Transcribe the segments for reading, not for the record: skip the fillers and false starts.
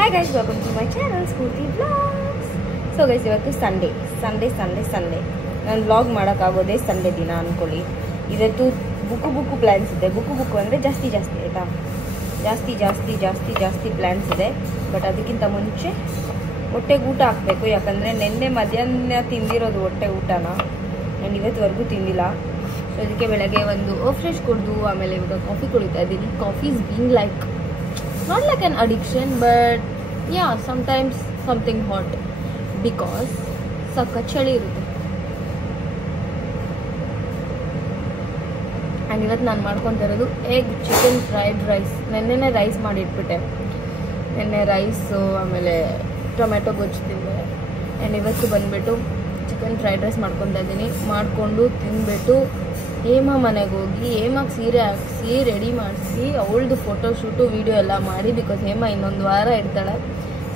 Hi guys, welcome to my channel Scooty Vlogs. So guys, ಇವತ್ತು Sunday ನಾನು vlog ಮಾಡೋಕ್ಕಾಗೋದೇ Sunday ದಿನ ಅಂದ್ಕೊಳ್ಳಿ. ಇವತ್ತು ಬುಕ್ಕು ಪ್ಲ್ಯಾನ್ಸ್ ಇದೆ. ಬುಕ್ಕು ಅಂದರೆ ಜಾಸ್ತಿ ಆಯಿತಾ, ಜಾಸ್ತಿ ಪ್ಲ್ಯಾನ್ಸ್ ಇದೆ. ಬಟ್ ಅದಕ್ಕಿಂತ ಮುಂಚೆ ಹೊಟ್ಟೆಗೆ ಊಟ ಹಾಕಬೇಕು. ಯಾಕಂದರೆ ನಿನ್ನೆ ಮಧ್ಯಾಹ್ನ ತಿಂದಿರೋದು ಹೊಟ್ಟೆ ಊಟನ ನಾನು ಇವತ್ತುವರೆಗೂ ತಿಂದಿಲ್ಲ. ಸೊ ಅದಕ್ಕೆ ಬೆಳಗ್ಗೆ ಒಂದು ಫ್ರೆಶ್ ಕುಡಿದು ಆಮೇಲೆ ಇವಾಗ ಕಾಫಿ ಕುಡಿತಾ ಇದ್ದೀನಿ. Coffee is being like not like an addiction, but yeah, sometimes something hot because sakka chali irutte. And ivattu ನಾನು ಮಾಡ್ಕೊಂತ ಇರೋದು ಎಗ್ ಚಿಕನ್ ಫ್ರೈಡ್ ರೈಸ್. ನೆನ್ನೆನೇ ರೈಸ್ ಮಾಡಿ ಇಟ್ಬಿಟ್ಟೆ. ನೆನ್ನೆ ರೈಸು ಆಮೇಲೆ ಟೊಮೆಟೊ ಗೊಜ್ಜು ತಿಂದೆ. ಆ್ಯಂಡ್ ಇವತ್ತು ಬಂದುಬಿಟ್ಟು ಚಿಕನ್ ಫ್ರೈಡ್ ರೈಸ್ ಮಾಡ್ಕೊತಾ ಇದ್ದೀನಿ. ಮಾಡಿಕೊಂಡು ತಿಂದ್ಬಿಟ್ಟು ಹೇಮಾ ಮನೆಗೆ ಹೋಗಿ ಹೇಮಾಗೆ ಸೀರೆ ಹಾಕಿಸಿ ರೆಡಿ ಮಾಡಿಸಿ ಅವಳದು ಫೋಟೋಶೂಟು ವೀಡಿಯೋ ಎಲ್ಲ ಮಾಡಿ. ಬಿಕಾಸ್ ಹೇಮಾ ಇನ್ನೊಂದು ವಾರ ಇರ್ತಾಳೆ.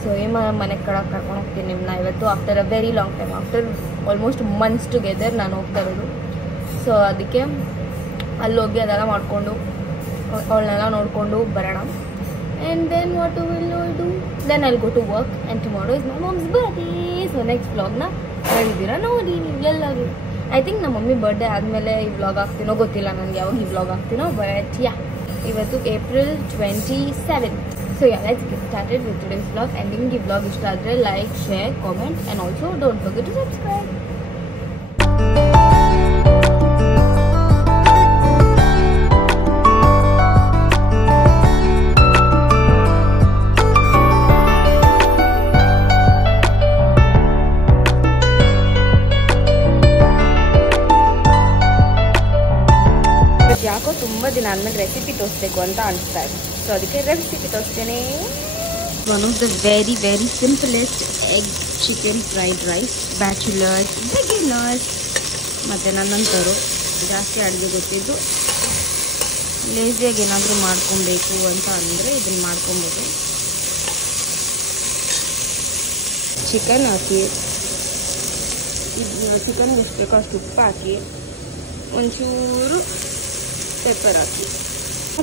ಸೊ ಹೇಮಾ ಮನೆಗೆ ಕರ್ಕೊಂಡು ಹೋಗ್ತೀನಿ ನಿಮ್ಮನ್ನ ಇವತ್ತು. After a very long time, after almost months together ನಾನು ಹೋಗ್ತಾ ಇರೋದು. ಸೊ ಅದಕ್ಕೆ ಅಲ್ಲೋಗಿ ಅದೆಲ್ಲ ಮಾಡಿಕೊಂಡು ಅವಳನ್ನೆಲ್ಲ ನೋಡಿಕೊಂಡು ಬರೋಣ. And then what will do, then I'll go to work. And tomorrow is my mom's birthday. So next ವ್ಲಾಗ್ನ ಹೇಳಿದ್ದೀರಾ ನೋಡಿ ನೀವು ಎಲ್ಲರೂ. ಐ ಥಿಂಕ್ ನಮ್ಮ ಮಮ್ಮಿ ಬರ್ಡೇ ಆದಮೇಲೆ ಈ ವ್ಲಾಗ್ ಆಗ್ತೀನೋ ಗೊತ್ತಿಲ್ಲ ನನಗೆ, ಯಾವಾಗ ಈ ವ್ಲಾಗ್ ಆಗ್ತೀನೋ. ಬಟ್ ಯಾ, ಇವತ್ತು April 27th. So yeah, let's get started with today's vlog. And ನಿಮ್ಗೆ ಈ ವ್ಲಾಗ್ ಇಷ್ಟ ಆದರೆ like, share, comment and also don't forget to subscribe. ಯಾಕೋ ತುಂಬ ದಿನ ಆದ್ಮೇಲೆ ರೆಸಿಪಿ ತೋರಿಸ್ಬೇಕು ಅಂತ ಅನಿಸ್ತಾ ಇದೆ. ಸೊ ಅದಕ್ಕೆ ರೆಸಿಪಿ ತೋರಿಸ್ತೇನೆ. One of the very simplest egg chicken fried rice. Bachelors, regulars ಮತ್ತು ನನ್ನಂಥವ್ರು ಜಾಸ್ತಿ ಅಡುಗೆ ಗೊತ್ತಿದ್ದು ಲೇಸಿಯಾಗಿ ಏನಾದರೂ ಮಾಡ್ಕೊಬೇಕು ಅಂತ ಅಂದರೆ ಇದನ್ನು ಮಾಡ್ಕೊಬೋದು. ಚಿಕನ್ ಹಾಕಿ, ಚಿಕನ್ಗೆ ಎಷ್ಟು ಬೇಕೋ ಅಷ್ಟು ಉಪ್ಪು ಹಾಕಿ, ಒಂಚೂರು ಪೆಪ್ಪರ್ ಹಾಕಿ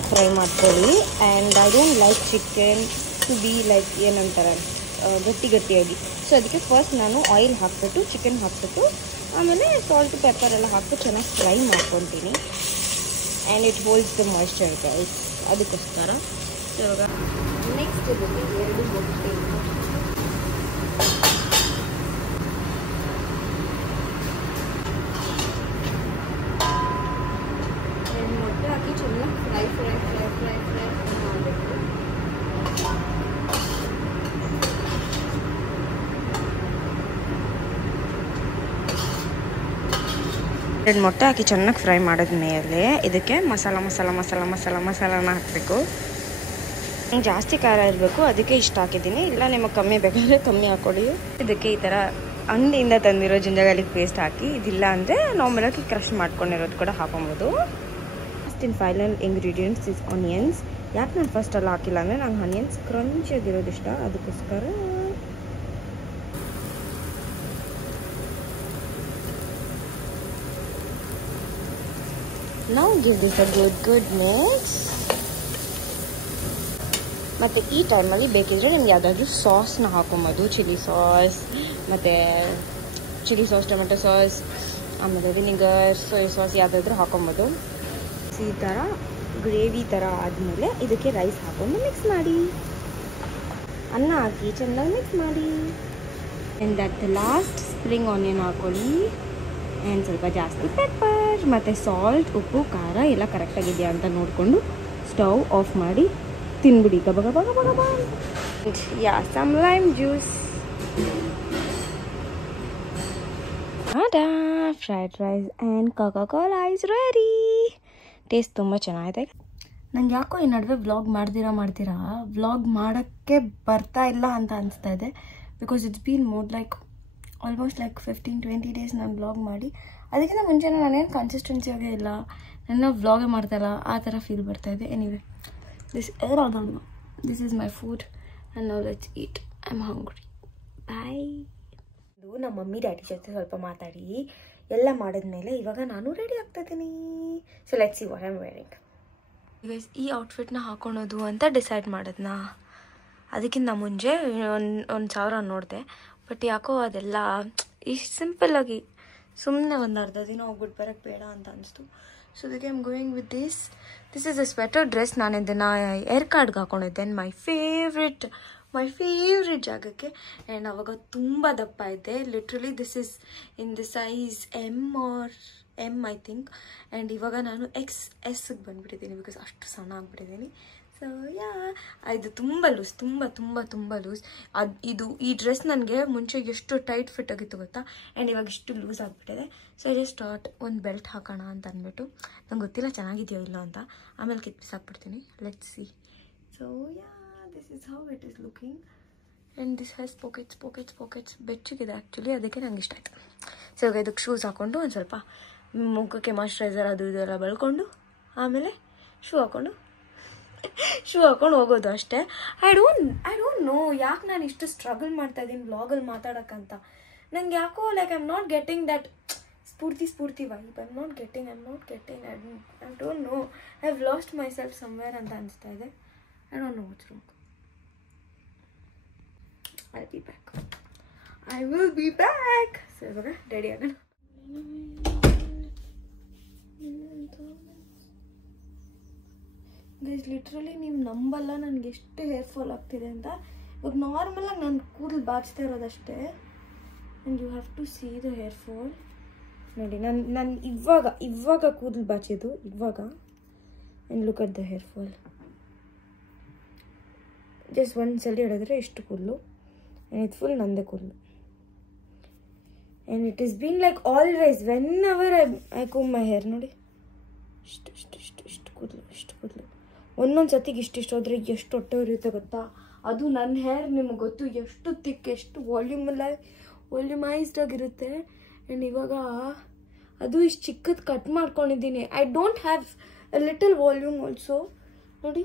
ಫ್ರೈ ಮಾಡ್ಕೊಳ್ಳಿ. And I don't like chicken to be like ಏನಂತಾರೆ ಗಟ್ಟಿಯಾಗಿ. ಸೊ ಅದಕ್ಕೆ ಫಸ್ಟ್ ನಾನು ಆಯಿಲ್ ಹಾಕ್ಬಿಟ್ಟು ಚಿಕನ್ ಹಾಕ್ಬಿಟ್ಟು ಆಮೇಲೆ ಸಾಲ್ಟ್ ಪೆಪ್ಪರ್ ಎಲ್ಲ ಹಾಕ್ಬಿಟ್ಟು ಚೆನ್ನಾಗಿ ಫ್ರೈ ಮಾಡ್ಕೊತೀನಿ. And it holds the moisture guys, ಅದಕ್ಕೋಸ್ಕರ. ಸೊ ಇವಾಗ ನೆಕ್ಸ್ಟ್ ಇದಕ್ಕೆ 2 ಮೊಟ್ಟೆ, ಹಾಕಿ ಚೆನ್ನಾಗಿ ಫ್ರೈ ಮಾಡಬೇಕು. ಎರಡು ಮೊಟ್ಟೆ ಹಾಕಿ ಚೆನ್ನಾಗಿ ಫ್ರೈ ಮಾಡಿದ್ಮೇಲೆ ಇದಕ್ಕೆ ಮಸಾಲನ ಹಾಕಬೇಕು. ನಂಗೆ ಜಾಸ್ತಿ ಖಾರ ಇರಬೇಕು, ಅದಕ್ಕೆ ಇಷ್ಟ ಹಾಕಿದ್ದೀನಿ. ಇಲ್ಲ ನಿಮಗೆ ಕಮ್ಮಿ ಬೇಕಾದರೆ ಕಮ್ಮಿ ಹಾಕ್ಕೊಳ್ಳಿ. ಇದಕ್ಕೆ ಈ ಥರ ಅಂಗಡಿಯಿಂದ ತಂದಿರೋ ಜಿಂಜರ್ ಗಾರ್ಲಿಕ್ ಪೇಸ್ಟ್ ಹಾಕಿ, ಇದಿಲ್ಲ ಅಂದರೆ ನಾರ್ಮಲಾಗಿ ಕ್ರಷ್ ಮಾಡ್ಕೊಂಡಿರೋದು ಕೂಡ ಹಾಕೊಬೋದು. In final ingredients is onions. ಯಾಕೆ ನಾನು ಫಸ್ಟ್ ಎಲ್ಲ ಹಾಕಿಲ್ಲ ಅಂದರೆ ನಂಗೆ ಆನಿಯನ್ಸ್ ಕ್ರಂಚಿಯಾಗಿರೋದು ಇಷ್ಟ, ಅದಕ್ಕೋಸ್ಕರ. Now give this a good mix. ಮತ್ತು ಈ ಟೈಮಲ್ಲಿ ಬೇಕಿದ್ರೆ ನಿಮ್ಗೆ ಯಾವುದಾದ್ರೂ ಸಾಸ್ನ ಹಾಕೊಬೋದು. ಚಿಲ್ಲಿ ಸಾಸ್ ಮತ್ತು ಚಿಲ್ಲಿ ಸಾಸ್, ಟೊಮೆಟೊ ಸಾಸ್, ಆಮೇಲೆ ವಿನಿಗರ್, ಸೋಯಾ ಸಾಸ್ ಯಾವುದಾದ್ರೂ ಹಾಕೊಬೋದು. ಈ ಥರ ಗ್ರೇವಿ ಥರ ಆದಮೇಲೆ ಇದಕ್ಕೆ ರೈಸ್ ಹಾಕೊಂಡು ಮಿಕ್ಸ್ ಮಾಡಿ, ಅನ್ನ ಹಾಕಿ ಚೆನ್ನಾಗಿ ಮಿಕ್ಸ್ ಮಾಡಿ. And that last spring onion ಹಾಕೊಳ್ಳಿ. ಆ್ಯಂಡ್ ಸ್ವಲ್ಪ ಜಾಸ್ತಿ ಪೆಪ್ಪರ್ ಮತ್ತು ಸಾಲ್ಟ್, ಉಪ್ಪು, ಖಾರ ಎಲ್ಲ ಕರೆಕ್ಟಾಗಿದೆಯಾ ಅಂತ ನೋಡಿಕೊಂಡು ಸ್ಟವ್ ಆಫ್ ಮಾಡಿ ತಿನ್ಬಿಡಿ. ಗಬ. Yeah, some lime juice. Fried rice and Coca Cola is ready. Taste ತುಂಬ ಚೆನ್ನಾಗಿದೆ. ನಂಗೆ ಯಾಕೋ ಈ ನಡುವೆ ವ್ಲಾಗ್ ಮಾಡ್ತೀರಾ ವ್ಲಾಗ್ ಮಾಡೋಕ್ಕೆ ಬರ್ತಾ ಇಲ್ಲ ಅಂತ ಅನಿಸ್ತಾ ಇದೆ. Because it's been more like almost like 15-20 days ನಾನು ವ್ಲಾಗ್ ಮಾಡಿ. ಅದಕ್ಕಿಂತ ಮುಂಚೆ ನಾನೇನು ಕನ್ಸಿಸ್ಟೆನ್ಸಿಯಾಗೇ ಇಲ್ಲ, ನನ್ನ ವ್ಲಾಗೇ ಮಾಡ್ತಾಯಿಲ್ಲ, ಆ ಥರ ಫೀಲ್ ಬರ್ತಾಯಿದೆ. Anyway, this is my food and now let's eat. I am hungry. Bye. ಇದು ನಮ್ಮ ಮಮ್ಮಿ ಡ್ಯಾಡಿ ಜೊತೆ ಸ್ವಲ್ಪ ಮಾತಾಡಿ ಎಲ್ಲ ಮಾಡಿದ್ಮೇಲೆ ಇವಾಗ ನಾನು ರೆಡಿ ಆಗ್ತಾ ಇದ್ದೀನಿ. So let's see what I am wearing. ಈ ಔಟ್ಫಿಟ್ನ ಹಾಕೊಳೋದು ಅಂತ ಡಿಸೈಡ್ ಮಾಡಿದ್ನಾ. ಅದಕ್ಕಿಂತ ಮುಂಚೆ ಒಂದು 1000 ನೋಡಿದೆ. ಬಟ್ ಯಾಕೋ ಅದೆಲ್ಲ ಇಷ್ಟು ಸಿಂಪಲ್ಲಾಗಿ ಸುಮ್ಮನೆ ಒಂದು ಅರ್ಧ ದಿನ ಹೋಗ್ಬಿಟ್ಟು ಬರೋಕ್ಕೆ ಬೇಡ ಅಂತ ಅನಿಸ್ತು. ಸೊ ಅದಕ್ಕೆ I'm going with this is a sweater dress. ನಾನು ಇದನ್ನು ಏರ್ ಕಾರ್ಡ್ಗೆ ಹಾಕೊಂಡಿದ್ದೆ ಮೈ ಫೇವ್ರೆಟ್ ಜಾಗಕ್ಕೆ. ಆ್ಯಂಡ್ ಅವಾಗ ತುಂಬ ದಪ್ಪ ಇದ್ದೆ. Literally this is in the size M I think. And ಇವಾಗ ನಾನು XS ಬಂದುಬಿಟ್ಟಿದ್ದೀನಿ ಬಿಕಾಸ್ ಅಷ್ಟು ಸಣ್ಣ ಆಗಿಬಿಟ್ಟಿದ್ದೀನಿ. ಸೊ ಇದು ತುಂಬ ಲೂಸ್, ತುಂಬ ಲೂಸ್. ಈ ಡ್ರೆಸ್ ನನಗೆ ಮುಂಚೆ ಎಷ್ಟು ಟೈಟ್ ಫಿಟ್ ಆಗಿತ್ತು ಗೊತ್ತಾ. ಆ್ಯಂಡ್ ಇವಾಗ ಇಷ್ಟು ಲೂಸ್ ಆಗಿಬಿಟ್ಟಿದೆ. ಸೊ ಐ ಜಸ್ಟ್ ಥಾಟ್ ಒಂದು ಬೆಲ್ಟ್ ಹಾಕೋಣ ಅಂತ ಅಂದ್ಬಿಟ್ಟು. ನಂಗೆ ಗೊತ್ತಿಲ್ಲ ಚೆನ್ನಾಗಿದೆಯೋ ಇಲ್ಲ ಅಂತ, ಆಮೇಲೆ ಕಿತ್ಬಿಸಾಕ್ಬಿಡ್ತೀನಿ. Let's see. So this is how it is looking. And this has pockets ಬೆಚ್ಚಗಿದೆ ಆ್ಯಕ್ಚುಲಿ, ಅದಕ್ಕೆ ನಂಗೆ ಇಷ್ಟ ಆಯಿತು. ಸೊ ಇವಾಗ ಇದಕ್ಕೆ ಶೂಸ್ ಹಾಕ್ಕೊಂಡು ಒಂದು ಸ್ವಲ್ಪ ಮುಖಕ್ಕೆ ಮಾಯ್ಶ್ಚರೈಸರ್ ಅದು ಇದೆಲ್ಲ ಬಳ್ಕೊಂಡು ಆಮೇಲೆ ಶೂ ಹಾಕ್ಕೊಂಡು ಹೋಗೋದು ಅಷ್ಟೇ. ಐ ಡೋಂಟ್ ನೋ ಯಾಕೆ ನಾನು ಇಷ್ಟು ಸ್ಟ್ರಗಲ್ ಮಾಡ್ತಾ ಇದ್ದೀನಿ ವ್ಲಾಗಲ್ಲಿ ಮಾತಾಡೋಕ್ಕಂತ. ನಂಗೆ ಯಾಕೋ like I am not getting that Spoorthi vibe. I not getting I don't know. I have lost my self somewhere ಅಂತ ಅನಿಸ್ತಾ ಇದೆ. I don't know what's wrong. I will be back. So ಇವಾಗ ready ಆಗೋಣ. Guys literally ನೀವು ನಂಬಲ್ಲ ನನಗೆ ಎಷ್ಟು hair fall ಆಗ್ತಿದೆ ಅಂತ. ಇವಾಗ ನಾರ್ಮಲಾಗಿ ನಾನು ಕೂದಲು ಬಾಚ್ತಾ ಇರೋದಷ್ಟೇ. And you have to see the hair fall. ನೋಡಿ ನಾನು ಇವಾಗ ಕೂದಲು ಬಾಚಿದ್ದು ಇವಾಗ. And look at the hair fall. Just ಒಂದ್ಸಲ ಹಿಡಿದ್ರೆ ಇಷ್ಟು ಕೂದಲು. ಆ್ಯಂಡ್ ಇದು ಫುಲ್ ನಂದೇ ಕೂದಲು. And it is been like always whenever I comb my hair. ನೋಡಿ ಇಷ್ಟು ಕೂದಲು ಒಂದೊಂದು ಸತಿಗೆ ಇಷ್ಟಿಷ್ಟು ಹೋದರೆ ಎಷ್ಟು ಹೊಟ್ಟೆ ಉರಿಯುತ್ತೆ ಗೊತ್ತಾ. ಅದು ನನ್ನ ಹೇರ್ ನಿಮಗೆ ಗೊತ್ತು ಎಷ್ಟು ತಿಕ್, ಎಷ್ಟು ವಾಲ್ಯೂಮೈಸ್ಡ್ ಆಗಿರುತ್ತೆ. ಆ್ಯಂಡ್ ಇವಾಗ ಅದು ಇಷ್ಟು ಚಿಕ್ಕದು ಕಟ್ ಮಾಡ್ಕೊಂಡಿದ್ದೀನಿ. I don't have a little volume also. ನೋಡಿ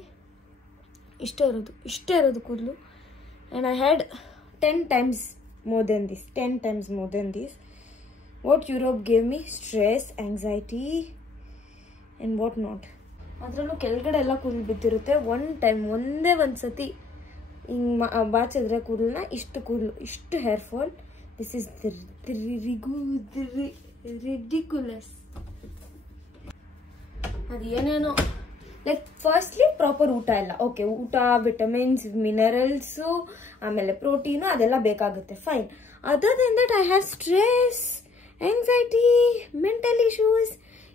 ಇಷ್ಟೇ ಇರೋದು ಕೂದಲು. And I had 10 times more than this. What Europe gave me stress, anxiety and what not. ಅದರಲ್ಲೂ ಕೆಳಗಡೆ ಎಲ್ಲ ಕೂದಲು ಬಿದ್ದಿರುತ್ತೆ. ಒಂದೇ ಒಂದು ಸತಿ ಹಿಂಗೆ ಬಾಚಿದ್ರೆ ಕೂದಲನ್ನ ಇಷ್ಟು hair fall. This is ridiculous. ಅದು ಏನೇನೋ ಲೈಕ್ ಫಸ್ಟ್ಲಿ ಪ್ರಾಪರ್ ಊಟ ಇಲ್ಲ. ಓಕೆ, ಊಟ, ವಿಟಮಿನ್ಸ್, ಮಿನರಲ್ಸು, ಆಮೇಲೆ ಪ್ರೋಟೀನು ಅದೆಲ್ಲ ಬೇಕಾಗುತ್ತೆ, fine. Other then that I have stress, anxiety, mental issues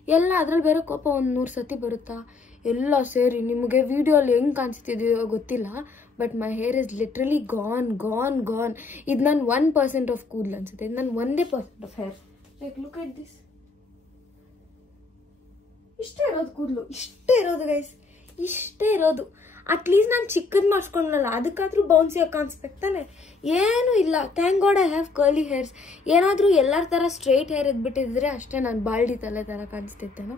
ಎಲ್ಲ. ಅದ್ರಲ್ಲಿ ಬೇರೆ ಕೋಪ 100 ಸತಿ ಬರುತ್ತಾ ಎಲ್ಲ ಸೇರಿ. ನಿಮಗೆ ವಿಡಿಯೋಲ್ಲಿ ಹೆಂಗೆ ಕಾಣಿಸ್ತಿದೆಯೋ ಗೊತ್ತಿಲ್ಲ, but my hair is literally gone. ಇದು ನಾನು 1% ಆಫ್ ಕೂದಲು ಅನ್ಸುತ್ತೆ. ಇದು ನಾನು 1% of hair. Like look at this. ಇಷ್ಟೇ ಇರೋದು ಕೂದಲು, ಗೈಸ್, ಇಷ್ಟೇ ಇರೋದು. ಅಟ್ಲೀಸ್ಟ್ ನಾನು ಚಿಕ್ಕದು ಮಾಡಿಸ್ಕೊಂಡಲ್ಲ, ಅದಕ್ಕಾದ್ರೂ ಬೌನ್ಸಿಯಾಗಿ ಕಾಣಿಸ್ಬೇಕು ತಾನೆ. ಏನೂ ಇಲ್ಲ. Thank god I have curly hairs. ಏನಾದರೂ ಎಲ್ಲರ ಥರ ಸ್ಟ್ರೈಟ್ ಹೇರ್ ಇದ್ಬಿಟ್ಟಿದ್ರೆ ಅಷ್ಟೇ ನಾನು ಬಾಲ್ಡಿ ತಲೆ ಥರ ಕಾಣಿಸ್ತಿತ್ತೇನೋ.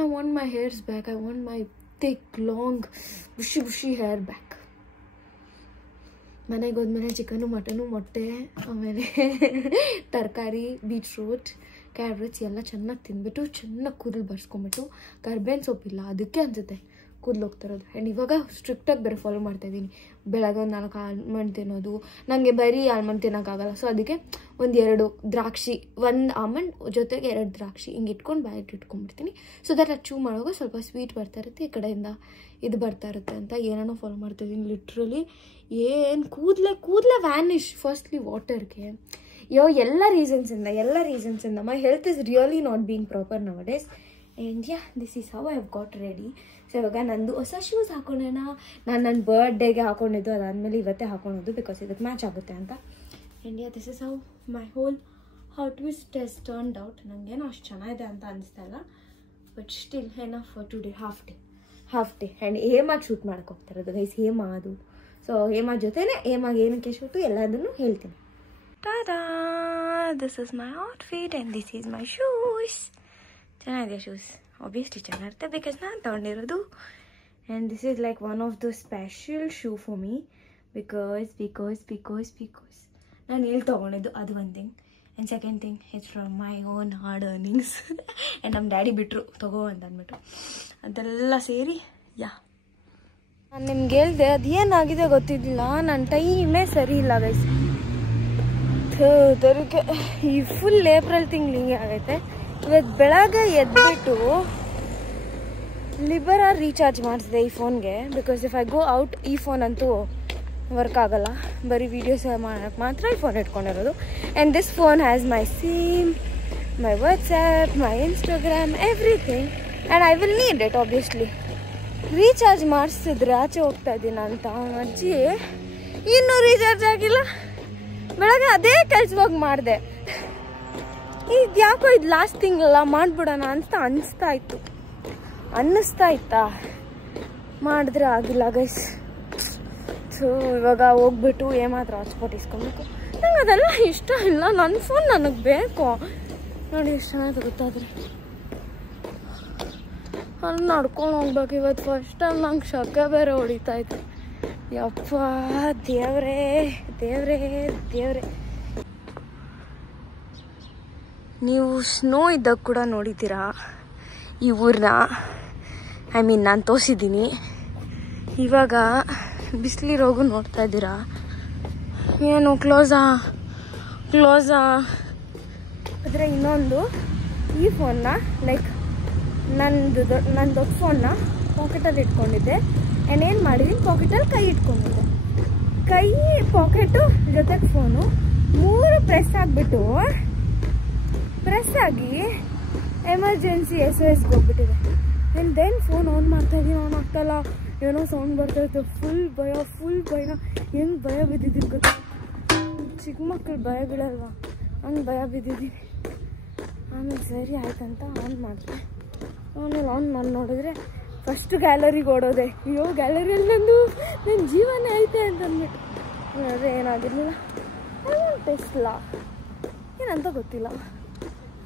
I want my hairs back. I want my thick long bushy hair back. ಮನೆಗೆ ಹೋದ್ಮೇಲೆ ಚಿಕನು, ಮಟನು, ಮೊಟ್ಟೆ, ಆಮೇಲೆ ತರಕಾರಿ, ಬೀಟ್ರೂಟ್, ಕ್ಯಾರೆಟ್ಸ್ ಎಲ್ಲ ಚೆನ್ನಾಗಿ ತಿಂದ್ಬಿಟ್ಟು ಚೆನ್ನಾಗಿ ಕೂದಲು ಬರ್ಸ್ಕೊಂಬಿಟ್ಟು, ಕರ್ಬೇವಿನ ಸೊಪ್ಪಿಲ್ಲ ಅದಕ್ಕೆ ಅನಿಸುತ್ತೆ ಕೂದಲು ಹೋಗ್ತಿರೋದು. ಆ್ಯಂಡ್ ಇವಾಗ ಸ್ಟ್ರಿಕ್ಟಾಗಿ ಬೇರೆ ಫಾಲೋ ಮಾಡ್ತಾಯಿದ್ದೀನಿ. ಬೆಳಗ್ಗೆ ಒಂದು 4 ಆಲ್ಮಂಡ್ ತಿನ್ನೋದು. ನನಗೆ ಬರೀ ಆಲ್ಮಂಡ್ ತಿನ್ನೋಕ್ಕಾಗಲ್ಲ. ಸೊ ಅದಕ್ಕೆ 2 ದ್ರಾಕ್ಷಿ, 1 ಆಲ್ಮಂಡ್ ಜೊತೆಗೆ 2 ದ್ರಾಕ್ಷಿ ಹಿಂಗೆ ಇಟ್ಕೊಂಡು ಬಾಯಿಟ್ಟು ಇಟ್ಕೊಂಡ್ಬಿಡ್ತೀನಿ. ಸೊ ದಟ್ ಅದು ಚೂ ಮಾಡುವಾಗ ಸ್ವಲ್ಪ ಸ್ವೀಟ್ ಬರ್ತಾ ಇರುತ್ತೆ, ಈ ಕಡೆಯಿಂದ ಇದು ಬರ್ತಾ ಇರುತ್ತೆ ಅಂತ ಏನೇನೋ ಫಾಲೋ ಮಾಡ್ತಾಯಿದ್ದೀನಿ. ಲಿಟ್ರಲಿ ಏನು ಕೂದಲೇ ವ್ಯಾನಿಶ್. ಫಸ್ಟ್ಲಿ ವಾಟರ್ಗೆ ಎಲ್ಲ ರೀಸನ್ಸಿಂದ my health is really not being proper nowadays. And this is how I have got ready. So ಇವಾಗ ನಂದು ಹೊಸ ಶೂಸ್ ಹಾಕೊಂಡೋಣ. ನಾನು ನನ್ನ ಬರ್ಡೇಗೆ ಹಾಕೊಂಡಿದ್ದು, ಅದಾದಮೇಲೆ ಇವತ್ತೇ ಹಾಕೊಳ್ಳೋದು ಬಿಕಾಸ್ ಇದಕ್ಕೆ ಮ್ಯಾಚ್ ಆಗುತ್ತೆ ಅಂತ. And this is how my whole twist has turned out. ನನಗೇನೋ ಅಷ್ಟು ಚೆನ್ನಾಗಿದೆ ಅಂತ ಅನಿಸ್ತಾ ಇಲ್ಲ, but still enough for today. Half day. And ಹೇಮಾಗಿ ಶೂಟ್ ಮಾಡೋಕೆ ಹೋಗ್ತಾರದು ಗೈಸ್. ಹೇಮಾ ಅದು. ಸೊ ಹೇಮಾ ಜೊತೆನೇ ಹೇಮಾಗೆ ಏನಕ್ಕೆ ಶೂಟು ಎಲ್ಲದನ್ನು ಹೇಳ್ತೀನಿ. Tada, this is my outfit and this is my shoes. ಚೆನ್ನಾಗಿದೆ ಶೂಸ್, ಆಬ್ವಿಯಸ್ಲಿ ಚೆನ್ನಾಗಿರುತ್ತೆ ಬಿಕಾಸ್ ನಾನು ತೊಗೊಂಡಿರೋದು. And this is like one of the special shoe for me because ನಾನು ಇಲ್ಲಿ ತೊಗೊಂಡಿದ್ದು, ಅದು ಒಂದು thing. And second thing, it's from my own hard earnings. And ನಮ್ಮ ಡ್ಯಾಡಿ ಬಿಟ್ಟರು ತಗೋ ಅಂತ ಅಂದ್ಬಿಟ್ಟು, ಅದೆಲ್ಲ ಸೇರಿ ನಾನು ನಿಮ್ಗೆ ಹೇಳ್ದೆ ಅದೇನಾಗಿದೆ ಗೊತ್ತಿದ್ದಿಲ್ಲ, ನನ್ನ ಟೈಮೇ ಸರಿ ಇಲ್ಲ ಗೈಸ್. ಅದಕ್ಕೆ ಈ ಫುಲ್ ಏಪ್ರಿಲ್ ತಿಂಗಳು ಹಿಂಗೆ ಆಗೈತೆ. ಇವತ್ತು ಬೆಳಗ್ಗೆ ಎದ್ಬಿಟ್ಟು ಲಿಬರಾ ರೀಚಾರ್ಜ್ ಮಾಡಿಸಿದೆ ಈ ಫೋನ್ಗೆ. Because if I go out ಈ ಫೋನ್ ಅಂತೂ ವರ್ಕ್ ಆಗಲ್ಲ, ಬರೀ ವೀಡಿಯೋಸ್ ಮಾಡೋಕ್ಕೆ ಮಾತ್ರ ಈ ಫೋನ್ ಇಟ್ಕೊಂಡಿರೋದು. And this phone has my sim, my WhatsApp, my Instagram, everything. And I will need it obviously. Recharge ಮಾಡಿಸಿದ್ರೆ ಆಚೆ ಹೋಗ್ತಾ ಇದ್ದೀನಿ ಅಂತ ಅಜ್ಜಿ ಇನ್ನೂ ರೀಚಾರ್ಜ್ ಆಗಿಲ್ಲ. ಬೆಳಗ್ಗೆ ಅದೇ ಕೆಲ್ಸವಾಗಿ ಮಾಡಿದೆ. ಇದು ಯಾಕೋ ಇದು ಲಾಸ್ಟ್ ತಿಂಗಳಲ್ಲ ಮಾಡಿಬಿಡೋಣ ಅಂತ ಅನ್ನಿಸ್ತಾ ಇತ್ತಾ, ಮಾಡಿದ್ರೆ ಆಗಿಲ್ಲ ಗೈಸ್. ಸೊ ಇವಾಗ ಹೋಗ್ಬಿಟ್ಟು ಏಮಾತ್ರ ಹಾಟ್ಸ್ಪಾಟ್ ಇಸ್ಕೊಬೇಕು. ನಂಗೆ ಅದೆಲ್ಲ ಇಷ್ಟ ಇಲ್ಲ, ನನ್ನ ಫೋನ್ ನನಗೆ ಬೇಕು. ನೋಡಿ ಎಷ್ಟು ಚೆನ್ನಾಗಿ ಗೊತ್ತಾದ್ರೆ ಅಲ್ಲಿ ನಡ್ಕೊಂಡು ಹೋಗ್ಬೇಕು. ಇವತ್ತು ಫಸ್ಟ್ ಟೈಮ್ ನಂಗೆ ಶಕೆ ಬೇರೆ ಹೊಡಿತೈತೆ. ಯಪ್ಪ ದೇವ್ರೇ ದೇವ್ರೇ ದೇವ್ರೇ. ನೀವು ಸ್ನೋ ಇದ್ದಾಗ ಕೂಡ ನೋಡಿದ್ದೀರಾ ಈ ಊರನ್ನ. ಐ ಮೀನ್ ನಾನು ತೋರಿಸಿದ್ದೀನಿ. ಇವಾಗ ಬಿಸಿಲಿರೋಗು ನೋಡ್ತಾ ಇದ್ದೀರಾ. ಏನು ಕ್ಲೋಸಾ ಆದರೆ ಇನ್ನೊಂದು, ಈ ಫೋನ್ನ ಲೈಕ್ ನನ್ನ ದೊಡ್ಡ ಫೋನ್ನ ಪಾಕೆಟಲ್ಲಿ ಇಟ್ಕೊಂಡಿದ್ದೆ. ಏನು ಮಾಡಿದ್ದೀನಿ, ಪಾಕೆಟಲ್ಲಿ ಕೈ ಇಟ್ಕೊಂಡಿದ್ದೆ. ಕೈ ಪಾಕೆಟು ಜೊತೆಗೆ ಫೋನು 3 ಪ್ರೆಸ್ ಆಗಿ ಎಮರ್ಜೆನ್ಸಿ SOSಗೆ ಹೋಗ್ಬಿಟ್ಟಿದೆ. ಆ್ಯಂಡ್ ದೆನ್ ಫೋನ್ ಆನ್ ಮಾಡ್ತಾಯಿದ್ದೀನಿ, ಆನ್ ಆಗ್ತಾಯಿಲ್ಲ. ಏನೋ ಸೌಂಡ್ ಬರ್ತಾಯಿತ್ತು. ಫುಲ್ ಭಯ. ಹೆಂಗೆ ಭಯ ಬಿದ್ದಿದ್ದೀನಿ ಗೊತ್ತಾ? ಚಿಕ್ಕ ಮಕ್ಕಳು ಭಯ ಬೀಳಲ್ವಾ, ಹಂಗೆ ಭಯ ಬಿದ್ದಿದ್ದೀನಿ. ಆಮೇಲೆ ಸರಿ ಆಯ್ತಂತ ಆನ್ ಮಾಡಿದೆ. ಆಮೇಲೆ ಆನ್ ಮಾಡಿ ನೋಡಿದ್ರೆ ಫಸ್ಟ್ ಗ್ಯಾಲರಿಗೆ ಓಡೋದೆ. ಅಯ್ಯೋ ಗ್ಯಾಲರಿಯಲ್ಲಿ ನನ್ನ ಜೀವನೇ ಐತೆ ಅಂತಂದ್ಬಿಟ್ಟು. ಆದರೆ ಏನಾಗಿರಲಿಲ್ಲ. ಟೆಸ್ಲಾ ಏನಂತ ಗೊತ್ತಿಲ್ಲ.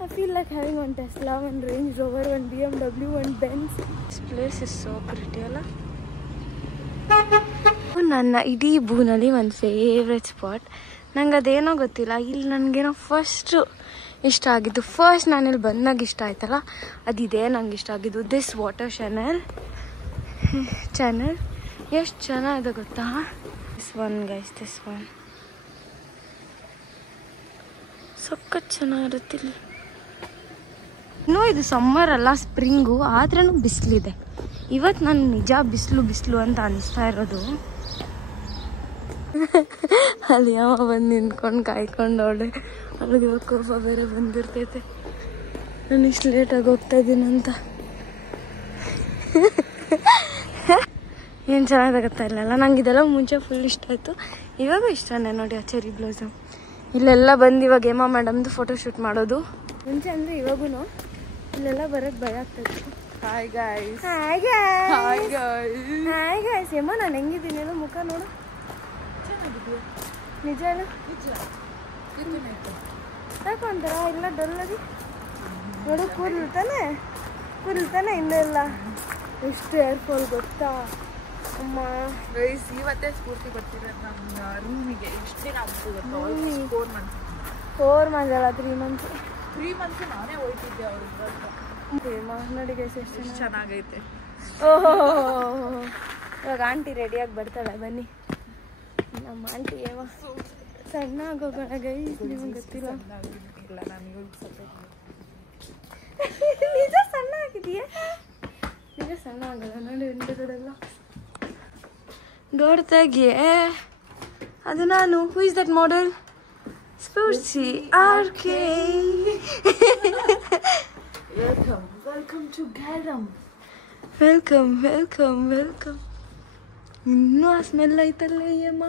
I feel like having one Tesla, one Range Rover, one BMW, one Benz. This place is so pretty ಅಲ್ಲ. ನನ್ನ ಇಡೀ ಬೂನಲ್ಲಿ ಒಂದು ಫೇವ್ರೆಟ್ ಸ್ಪಾಟ್. ನಂಗೆ ಅದೇನೋ ಗೊತ್ತಿಲ್ಲ, ಇಲ್ಲಿ ನನಗೇನೋ ಫಸ್ಟ್ ಇಷ್ಟ ಆಗಿದ್ದು. ಫಸ್ಟ್ ನಾನಿಲ್ಲಿ ಬಂದಾಗ ಇಷ್ಟ ಆಯ್ತಲ್ಲ, ಅದಿದೆ ನಂಗೆ ಇಷ್ಟ ಆಗಿದ್ದು. ದಿಸ್ ವಾಟರ್ ಚಾನಲ್ ಎಷ್ಟು ಚೆನ್ನಾಗಿದೆ ಗೊತ್ತಾ. This one guys, this one ಸಖತ್ ಚೆನ್ನಾಗಿರುತ್ತೆ ಇಲ್ಲಿ. ಇನ್ನೂ ಇದು ಸಮ್ಮರ್ ಅಲ್ಲ, ಸ್ಪ್ರಿಂಗು, ಆದ್ರೂ ಬಿಸಿಲಿದೆ. ಇವತ್ತು ನಾನು ನಿಜ ಬಿಸಿಲು ಅಂತ ಅನಿಸ್ತಾ ಇರೋದು. ಅಲ್ಲಿ ಯಾವ ಬಂದು ನಿಂತ್ಕೊಂಡು ಕಾಯ್ಕೊಂಡು ಅವ್ಳಿಗೆ ಇವಾಗ ಕೋಪ ಬೇರೆ ಬಂದಿರ್ತೈತೆ ನಾನು ಇಷ್ಟು ಲೇಟಾಗಿ ಹೋಗ್ತಾ ಇದ್ದೀನಿ ಅಂತ. ಏನು ಚೆನ್ನಾಗಾಗತ್ತಾ ಇಲ್ಲಲ್ಲ. ನಂಗೆ ಇದೆಲ್ಲ ಮುಂಚೆ ಫುಲ್ ಇಷ್ಟ ಆಯಿತು, ಇವಾಗ ಇಷ್ಟನೇ. ನೋಡಿ ಆ ಚೆರಿ ಬ್ಲೌಸಮ್ ಇಲ್ಲೆಲ್ಲ ಬಂದು ಇವಾಗ ಹೇಮಾ ಮೇಡಮ್ದು ಫೋಟೋ ಶೂಟ್ ಮಾಡೋದು. ಮುಂಚೆ ಅಂದರೆ ಇವಾಗೂ ಇಲ್ಲೆಲ್ಲ ಬರೋಕ್ಕೆ ಭಯ ಆಗ್ತಾಯಿತ್ತು. ಹಾಯ್ ಗಾಯ್ಸ್ ಹೇಮಾ, ನಾನು ಹೆಂಗಿದ್ದೀನಿ ಹೇಳು, ಮುಖ ನೋಡು. ಚೆನ್ನಾಗಿದೆಯಾ? ನಿಜ ಅಲ್ಲ? ಯಾಕೊಂತಾರ ಇಲ್ಲ ಡಲ್ಲದಿ ನೋಡು. ಕೂದಲ್ತಾನೆ ಇಲ್ಲ ಇಲ್ಲ. ಎಷ್ಟು ಏರ್ಫಾಲ್ ಗೊತ್ತಾ ಅಮ್ಮ. ಇವತ್ತೇ ಸ್ಫೂರ್ತಿ ಬರ್ತಿರೋದು ನಮ್ಮ ರೂಮಿಗೆ. ಎಷ್ಟು ದಿನ ಆಗ್ಬೋದು? 4 ಮಂತ್ಸ್ ಅಲ್ಲ, 3 ಮಂತ್ಸ್. 3 ಮಂತ್ಸ್ ನಾನೇ ಹೋಯ್ತಿದ್ದೆ ಅವ್ರ ನೋಡಿ ಗೈಸ್ ಎಷ್ಟು ಚೆನ್ನಾಗೈತೆ. ಓಹೋ, ಇವಾಗ ಆಂಟಿ ರೆಡಿಯಾಗಿ ಬರ್ತಾಳೆ, ಬನ್ನಿ. ನಮ್ಮ ಆಂಟಿ ಯಾವ ಸಣ್ಣ ಆಗೋಗೋಣ ಗೈಸ್, ನಿಮ್ಗೆ ಗೊತ್ತಿಲ್ಲ. ನಿಜ ಸಣ್ಣ ಆಗಿದೆಯಾ? ನಿಜ ಸಣ್ಣ ಆಗಲ್ಲ ನೋಡಿ. ಹಿಂದೆಗಡೆಲ್ಲ ದೊಡ್ಡದಾಗಿಯೇ ಅದು ನಾನು. Who is that model? Spoorthi RK. Welcome to ಗ್ಯಾರಮ್. ವೆಲ್ಕಮ್. ಇನ್ನೂ ಆ ಸ್ಮೆಲ್ ಐತಲ್ಲ ಅಯ್ಯಮ್ಮ.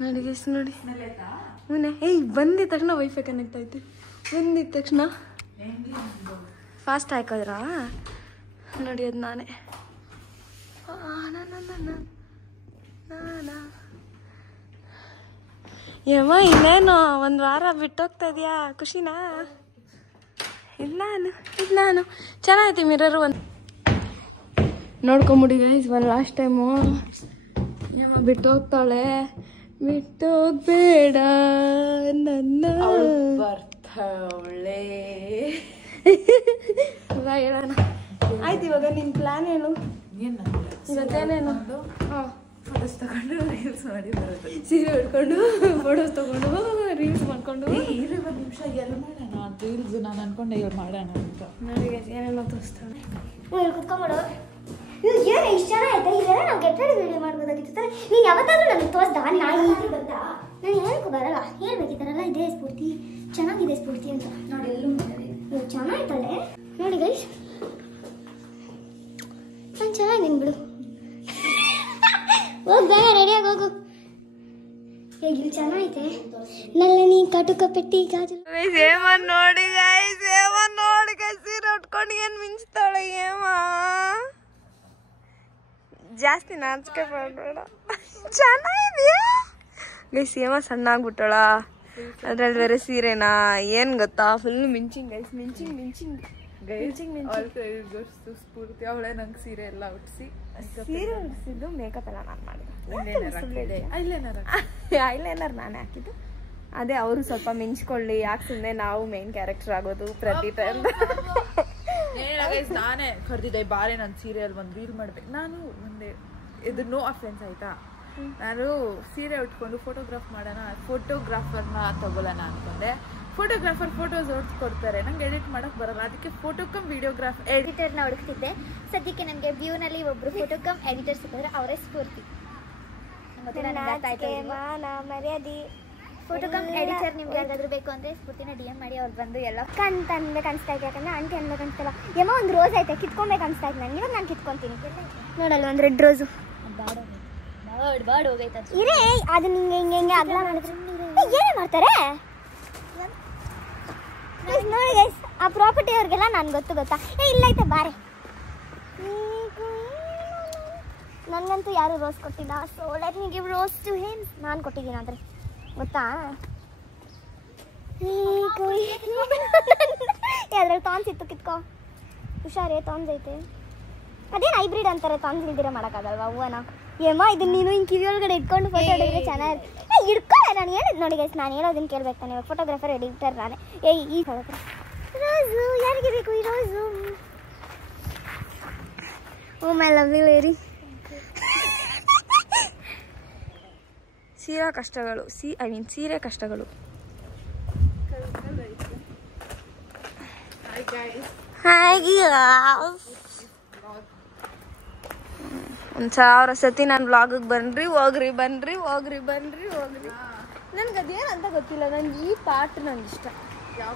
ನೋಡಿ ಗೈಸ್ ನೋಡಿ. ಬಂದಿದ ತಕ್ಷಣ ವೈಫೈ ಕನೆಕ್ಟ್ ಆಯ್ತು. ಬಂದಿದ ತಕ್ಷಣ ಫಾಸ್ಟ್ ಹಾಕೋದ್ರಾ ನೋಡಿ. ಅದು ನಾನೇ. ಯಮ್ಮ ಇನ್ನೇನು 1 ವಾರ ಬಿಟ್ಟೋಗ್ತಾ ಇದೆಯಾ? ಖುಷಿನಾ? ಇದು ನಾನು ಚೆನ್ನಾಗೈತಿ ಮಿರರು. ಒಂದು ನೋಡ್ಕೊಂಬಿಡಿ ಗೈಸ್, ಒಂದು ಲಾಸ್ಟ್ ಟೈಮು ಬಿಟ್ಟೋಗ್ತಾಳೆ. ಬಿಟ್ಟೋಗ್ಬೇಡ ನನ್ನ ಬರ್ತಾವಳೆ. ಹೇಳೋಣ ಆಯ್ತು. ಇವಾಗ ನಿನ್ನ ಪ್ಲಾನ್ ಏನು? ಏನು ಇವತ್ತೇನೇನು ಫೋಟೋಸ್ ತಗೊಂಡು ರೀಲ್ಸ್ ಮಾಡಿ ಬರೋದು. ಸೀರೆ ಉಟ್ಕೊಂಡು ಫೋಟೋಸ್ ತಗೊಂಡು ರೀಲ್ಸ್ ಮಾಡ್ಕೊಂಡು ಇರು ಒಂದು ನಿಮಿಷ ಎಲ್ಲಿ ಮಾಡೋಣ ಅಂತ ರೀಲ್ಸ್ ನಾನು ಅನ್ಕೊಂಡೆ ಇವ್ರು ಮಾಡೋಣ ಅಂತ. ನನಗೆ ಏನೇನೋ ತೋರಿಸ್ತಾಳೆ. ಕುತ್ಕೊಂಡ್ಬಿಡು. ಏನು ಇಷ್ಟು ಜನ ಆಯ್ತಾ ಇದೆಲ್ಲ ನಾವು ಗೆಟ್ ರೆಡಿ ವಿಡಿಯೋ ಮಾಡ್ಬೋದಾಗಿತ್ತು ತಾನೆ. ನೀನು ಯಾವತ್ತಾದ್ರೂ ನನಗೆ ತೋರಿಸ್ದ ನಾನು ಗೊತ್ತಾ ನಾನು ಏನಕ್ಕೂ ಬರಲ್ಲ ಹೇಳ್ಬೇಕಿತ್ತಾರಲ್ಲ ಇದೇ ಸ್ಫೂರ್ತಿ ಚೆನ್ನಾಗಿದೆ ಸ್ಫೂರ್ತಿ ಅಂತ ನೋಡಿ ಎಲ್ಲೂ ಚೆನ್ನಾಗಿದ್ದಾಳೆ ನೋಡಿ ಗೈಸ್ ನಾನು ಚೆನ್ನಾಗಿದ್ದೀನಿ ಬಿಡು. ಹೋಗಿ ಬೇಗ ರೆಡಿಯಾಗಿ ಹೋಗು. ಹೇಗಿಲ್ಲ ಚೆನ್ನಾಗೈತೆ ನಲ್ಲನಿ ಕಾಟುಕ ಪೆಟ್ಟಿ ಗಾಜು ಏಮನ್ ನೋಡಿ ಗೈಸ್ ಏಮನ್ ನೋಡಿ ಗೈಸ್ ಸೀರೆ ಉಟ್ಕೊಂಡು ಏನು ಮಿಂಚ್ತಾಳೆ ಏಮ ಜಾಸ್ತಿ ನಾಚಿಕೆ ಮಾಡಬೇಡ ಚೆನ್ನಾಗಿದೆಯಾ ಗೈಸ್ ಏಮ ಸಣ್ಣ ಆಗ್ಬಿಟ್ಟಳ ಅದ್ರಲ್ಲಿ ಬೇರೆ ಸೀರೆನಾ ಏನು ಗೊತ್ತಾ ಫುಲ್ ಮಿಂಚಿಂಗ್ ಗೈಸ್ ಮಿಂಚಿಂಗ್ ಸ್ಫೂರ್ತಿ ಅವಳೇ ನಂಗೆ ಸೀರೆ ಎಲ್ಲ ಉಟ್ಸಿ ಸೀರೆ ಉಡಿಸಿದ್ದು ಮೇಕಪ್ ಎಲ್ಲ ನಾನು ಮಾಡಿದೆ ಐಲೈನರ್ ನಾನೇ ಹಾಕಿದ್ದು ಅದೇ ಅವರು ಸ್ವಲ್ಪ ಮಿಂಚ್ಕೊಳ್ಳಿ ಯಾಕೆ ಸುಮ್ಮನೆ ನಾವು ಮೇನ್ ಕ್ಯಾರೆಕ್ಟರ್ ಆಗೋದು ಪ್ರತಿ ಟೈಮ್ ನಾನೇ ಕರೆದಿದ್ದೆ ಬಾರೆ ನನ್ನ ಸೀರಿಯಲ್ ಒಂದು ರೀಲ್ ಮಾಡ್ಬೇಕು ನಾನು ಒಂದೇ ಇದು ನೋ ಅಫೆನ್ಸ್ ಆಯ್ತಾ ನಾನು ಸೀರೆ ಉಟ್ಕೊಂಡು ಫೋಟೋಗ್ರಾಫರ್ನ ತಗೊಳ್ಳೋಣ ಅನ್ಕೊಂಡೆ ಫೋಟೋಗ್ರಾಫರ್ ಫೋಟೋಸ್ ಹೊಡ್ದು ಕೊಡ್ತಾರೆ ನಂಗೆ ಎಡಿಟ್ ಮಾಡಕ್ ಬರಲ್ಲ ಅದಕ್ಕೆ ಫೋಟೋ ಕಮ್ ವಿಡಿಯೋಗ್ರಾಫ್ ಎಡಿಟರ್ನ ಹುಡುಕ್ತಿದ್ದೆ ಸದ್ಯಕ್ಕೆ ನನಗೆ ವ್ಯೂನಲ್ಲಿ ಒಬ್ರು ಫೋಟೋ ಕಮ್ ಎಡಿಟರ್ ಸಿಕ್ಕಿದ್ರೆ ಅವರೇ ಸ್ಫೂರ್ತಿ ಮರ್ಯಾದಿ ಫೋಟೋ ಕಮ್ ಎಡಿಟರ್ ನಿಮ್ಗೆ ಯಾವ್ದಾದ್ರು ಬೇಕು ಅಂದ್ರೆ ಸ್ಫೂರ್ತಿನ DM ಮಾಡಿ ಅವ್ರು ಬಂದು ಎಲ್ಲ ಅನ್ಬೇಕು ಅನ್ಸ್ತಾ ಇದೆ ಯಾಕಂದ್ರೆ ಆಂಟಿ ಅನ್ಬೇಕು ಅನ್ಸ್ತಲ್ಲ ಏನೋ ಒಂದು ರೋಸ್ ಐತೆ ಕಿತ್ಕೊಬೇಕು ಅನ್ಸ್ತಾ ಇದೆ ನನಗೆ ಇವಾಗ ನಾನು ಕಿತ್ಕೊಂತೀನಿ ನೋಡಲ್ಲ ಒಂದು ರೆಡ್ ರೋಸು ಬಾಡ್ ಹೋಗೈತೆ ಇರೇ ಅದು ನಿಂಗೆ ಹಿಂಗೆ ಅಗಲ ಮಾಡಿದ್ರೆ ಏನೇ ಮಾಡ್ತಾರೆ ನೋಡಿ ಗೈಸ್ ಆ ಪ್ರಾಪರ್ಟಿ ಅವ್ರಿಗೆಲ್ಲ ನಾನು ಗೊತ್ತಾ ಇಲ್ಲ ಐತೆ ಬಾರೆ ನನಗಂತೂ ಯಾರು ರೋಸ್ ಕೊಟ್ಟಿಲ್ಲ so let me give rose to him ನಾನು ಕೊಟ್ಟಿದ್ದೀನಿ ಆದರೆ ಗೊತ್ತಾ ಅದ್ರಲ್ಲಿ ತಾನ್ಸ್ ಇತ್ತು ಕಿತ್ಕೊ ಹುಷಾರೇ ತಾನ್ಸ್ ಐತೆ ಅದೇನು ಹೈಬ್ರಿಡ್ ಅಂತಾರೆ ತಾನ್ಸ್ ಇಲ್ದಿರ ಮಾಡೋಕ್ಕಾಗಲ್ವಾ ಹೂವನ ಏಮ್ಮ ಇದನ್ನ ನೀನು ಹಿಂಗೆ ಕಿವಿ ಒಳಗಡೆ ಇಟ್ಕೊಂಡು ಫೋಟೋ ಹಿಡಿದ್ರೆ ಚೆನ್ನಾಗಿ ಇಟ್ಕೊಳ್ಳೆ ನಾನು ಹೇಳಿದ್ ನೋಡಿ ಗೈಸ್ ನಾನು ಹೇಳೋದನ್ನ ಕೇಳ್ಬೇಕು ತಾನೆ ಇವಾಗ ಫೋಟೋಗ್ರಾಫರ್ ಎಡಿಟರ್ ನಾನೇ ಈ ರೋಸು ಯಾರಿಗೆ ಬೇಕು ಈ rose oh my love you very ಸೀರೆ ಕಷ್ಟಗಳು ಸೀರೆ ಕಷ್ಟಗಳು ಒಂದು 1000 ಸತಿ ನಾನು ವ್ಲಾಗಿಗೆ ಬನ್ರಿ ಹೋಗ್ರಿ ನನ್ಗೆ ಅದೇನಂತ ಗೊತ್ತಿಲ್ಲ ನನ್ಗೆ ಈ ಪಾರ್ಟ್ ನಂಗೆ ಇಷ್ಟ ಯಾವ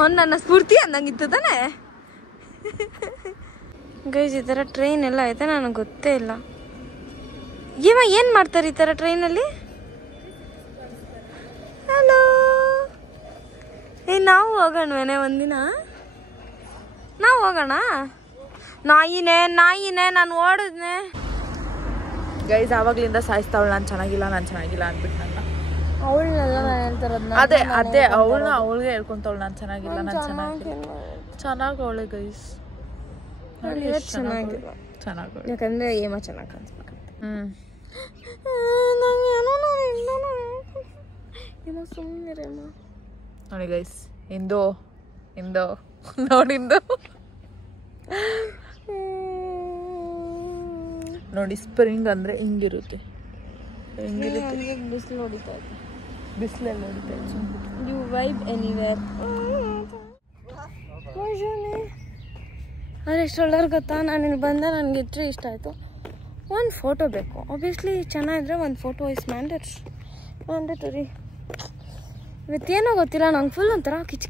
ಪಾರ್ಟ್ ನನ್ನ ಸ್ಫೂರ್ತಿ ಅಂದಂಗಿತ್ತು ತಾನೆ ಗೈಸ್ ಈ ಥರ ಟ್ರೈನ್ ಎಲ್ಲ ಐತೆ ನನಗೆ ಗೊತ್ತೇ ಇಲ್ಲ ಏನು ಮಾಡ್ತಾರೆ ಈ ಥರ ಟ್ರೈನಲ್ಲಿ ಹಲೋ ನಾವು ಹೋಗೋಣವೇನೆ ಒಂದಿನ ನಾವು ಹೋಗೋಣ ನಾಯಿನೇ ನಾನು ಓಡಿದ್ನೆ ಗೈಸ್ ಆವಾಗ್ಲಿಂದ ಸಾಯಿಸ್ತಾವಳು ನಾನು ಚೆನ್ನಾಗಿಲ್ಲ ಅಂದ್ಬಿಟ್ಟು ನನ್ನ ಅವಳನ್ನೆಲ್ಲ ನಾನು ಹೇಳ್ತಾರದ್ನ ಅದೇ ಅವಳಿಗೆ ಹೇಳ್ಕೊಂತವಳು ನಾನು ಚೆನ್ನಾಗಿಲ್ಲ ಚೆನ್ನಾಗಿ ಅವಳೆ ಗೈಸ್ ಚೆನ್ನಾಗಿ ಯಾಕಂದ್ರೆ ಏಮ ಚೆನ್ನಾಗಿ ಕಾಣಿಸ್ಬೇಕು ಸುಮ್ಮನೆ ನೋಡಿ ಗೈಸ್ ಇಂದು ನೋಡಿಂದು ನೋಡಿ ಸ್ಪ್ರಿಂಗ್ ಅಂದ್ರೆ ಹಿಂಗಿರುತ್ತೆ ಬಿಸಿಲು ಹೊಡಿತಾ ಇದೆ ಬಿಸಿಲಲ್ಲಿ ಹೊಡಿತಾ ಇದೆ ಯು ವೈಬ್ ಎನಿವೇರ್ ಆದರೆ ಎಷ್ಟು ಒಳ್ಳೆಯವ್ರು ಗೊತ್ತಾ ನಾನು ಇಲ್ಲಿ ಬಂದೆ ನನಗೆ ಇಟ್ಟರೆ ಇಷ್ಟ ಆಯಿತು ಒಂದು ಫೋಟೋ ಬೇಕು ಆಬ್ವಿಯಸ್ಲಿ ಚೆನ್ನಾಗಿದ್ರೆ ಒಂದು ಫೋಟೋ ಇಸ್ ಮ್ಯಾಂಡೇಟರಿ ಇವತ್ತೇನೋ ಗೊತ್ತಿಲ್ಲ ನಂಗೆ ಫುಲ್ ಒಂಥರ ಕಿಚ್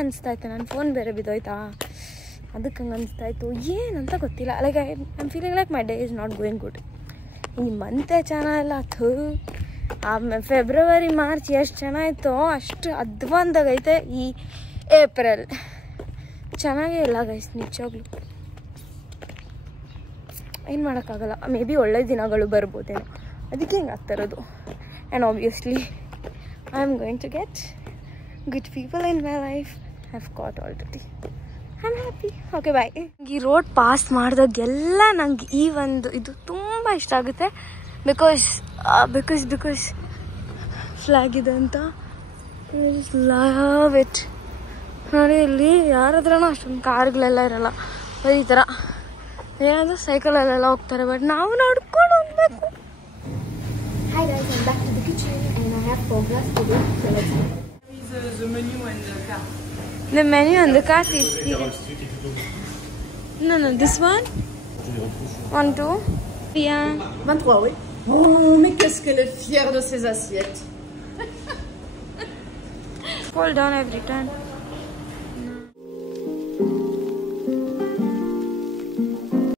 ಅನಿಸ್ತಾಯಿತ್ತು ನನ್ನ ಫೋನ್ ಬೇರೆ ಬಿದ್ದೋಯ್ತಾ ಅದಕ್ಕೆ ಹಂಗೆ ಅನಿಸ್ತಾಯಿತ್ತು ಏನಂತ ಗೊತ್ತಿಲ್ಲ like I am feeling like my day is not going good ಈ ಮಂತೆ ಚೆನ್ನಾಗಿಲ್ಲ ಆಮೇಲೆ ಫೆಬ್ರವರಿ ಮಾರ್ಚ್ ಎಷ್ಟು ಚೆನ್ನಾಗಿತ್ತೋ ಅಷ್ಟು ಅಧ್ವಾನ್ದಾಗೈತೆ ಈ ಏಪ್ರಿಲ್ ಚೆನ್ನಾಗೇ ಇಲ್ಲ ಗೈಸ್ ನಿಜವಾಗ್ಲು ಏನು ಮಾಡೋಕ್ಕಾಗಲ್ಲ ಮೇ ಬಿ ಒಳ್ಳೆ ದಿನಗಳು ಬರ್ಬೋದೇನೋ ಅದಕ್ಕೆ ಹಿಂಗೆ ಆಗ್ತಾಯಿರೋದು and obviously I am going to get good people in my life have got already I am happy okay bye ಈ ರೋಡ್ ಪಾಸ್ ಮಾಡಿದಾಗೆಲ್ಲ ನಂಗೆ ಈ ಒಂದು ಇದು ತುಂಬ ಇಷ್ಟ ಆಗುತ್ತೆ ಬಿಕಾಸ್ ಫ್ಲ್ಯಾಗ್ ಇದೆ ಅಂತ ಲವ್ ಇಟ್ ನೋಡಿ ಇಲ್ಲಿ ಯಾರದ್ರೂ ಅಷ್ಟೊಂದು ಕಾರ್ಗಳೆಲ್ಲ ಇರಲ್ಲ, ಬರೀ ಈ ಥರ ಏನಾದರೂ ಸೈಕಲಲ್ಲೆಲ್ಲ ಹೋಗ್ತಾರೆ. ಬಟ್ ನಾವು ನಡ್ಕೊಂಡು ಹೋಗ್ಬೇಕು. Hi guys, I'm back to the kitchen and I have progress to do. So let's go. The menu and the car. The menu and the cart is here. No, this one. 1, 2. Yeah. 23, oui. Oh, mais qu'est-ce qu'elle est fière de ses assiettes. Fall down every time.